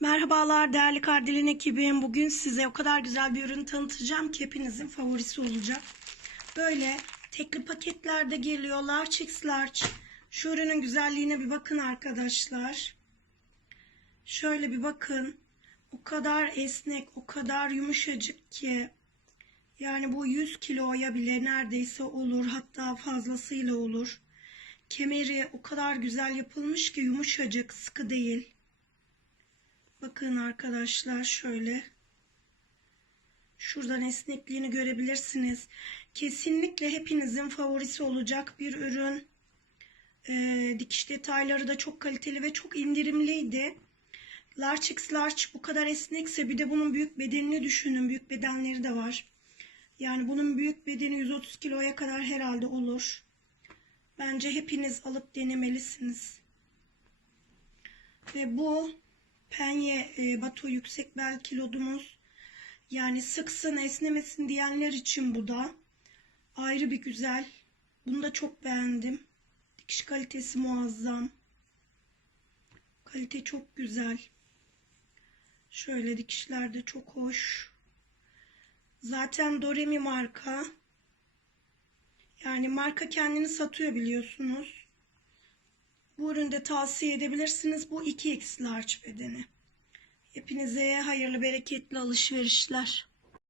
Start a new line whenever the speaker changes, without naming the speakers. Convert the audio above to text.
Merhabalar değerli Kardelen ekibim. Bugün size o kadar güzel bir ürün tanıtacağım ki hepinizin favorisi olacak. Böyle tekli paketlerde geliyor. Large X Large. Şu ürünün güzelliğine bir bakın arkadaşlar. Şöyle bir bakın. O kadar esnek, o kadar yumuşacık ki. Yani bu 100 kiloya bile neredeyse olur. Hatta fazlasıyla olur. Kemeri o kadar güzel yapılmış ki yumuşacık, sıkı değil. Bakın arkadaşlar şöyle. Şuradan esnekliğini görebilirsiniz. Kesinlikle hepinizin favorisi olacak bir ürün. Ee, dikiş detayları da çok kaliteli ve çok indirimliydi. Large X Large bu kadar esnekse bir de bunun büyük bedenini düşünün. Büyük bedenleri de var. Yani bunun büyük bedeni 130 kiloya kadar herhalde olur. Bence hepiniz alıp denemelisiniz. Ve bu penye e, bato yüksek bel kilodumuz. Yani sıksın esnemesin diyenler için bu da ayrı bir güzel. Bunu da çok beğendim. Dikiş kalitesi muazzam. Kalite çok güzel. Şöyle dikişler de çok hoş. Zaten Doremi marka. Yani marka kendini satıyor biliyorsunuz. Bu üründe tavsiye edebilirsiniz. Bu 2x large bedeni. Hepinize hayırlı bereketli alışverişler.